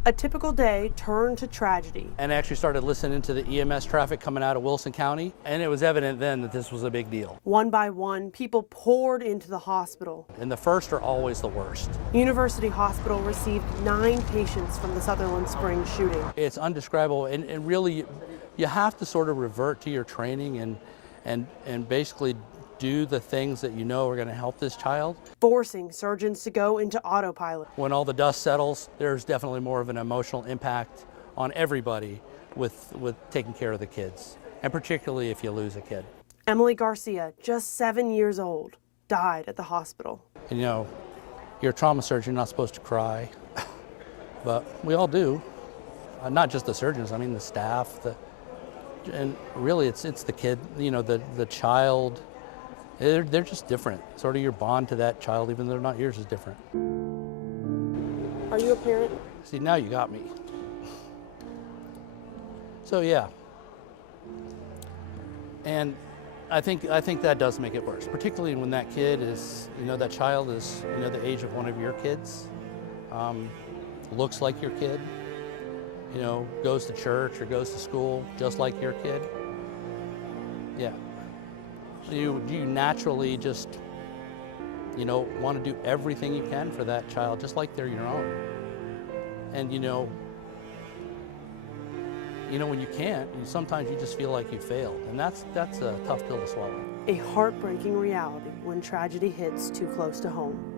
A typical day turned to tragedy. And I actually started listening to the EMS traffic coming out of Wilson County, and it was evident then that this was a big deal. One by one, people poured into the hospital. And the first are always the worst. University Hospital received 9 patients from the Sutherland Springs shooting. It's undescribable, and really, you have to sort of revert to your training and basically do the things that you know are going to help this child. Forcing surgeons to go into autopilot. When all the dust settles, there's definitely more of an emotional impact on everybody with taking care of the kids, and particularly if you lose a kid. Emily Garcia, just 7 years old, died at the hospital. And you know, you're a trauma surgeon, you're not supposed to cry, but we all do. Not just the surgeons, I mean the staff, and really it's the kid, you know, the child. They're just different. Sort of your bond to that child, even though they're not yours, is different. Are you a parent? See, now you got me. So yeah. And I think that does make it worse, particularly when that kid is, you know, that child is, you know, the age of one of your kids, looks like your kid, you know, goes to church or goes to school just like your kid. Yeah. You naturally just, you know, want to do everything you can for that child, just like they're your own. And you know, when you can't, sometimes you just feel like you failed, and that's a tough pill to swallow. A heartbreaking reality when tragedy hits too close to home.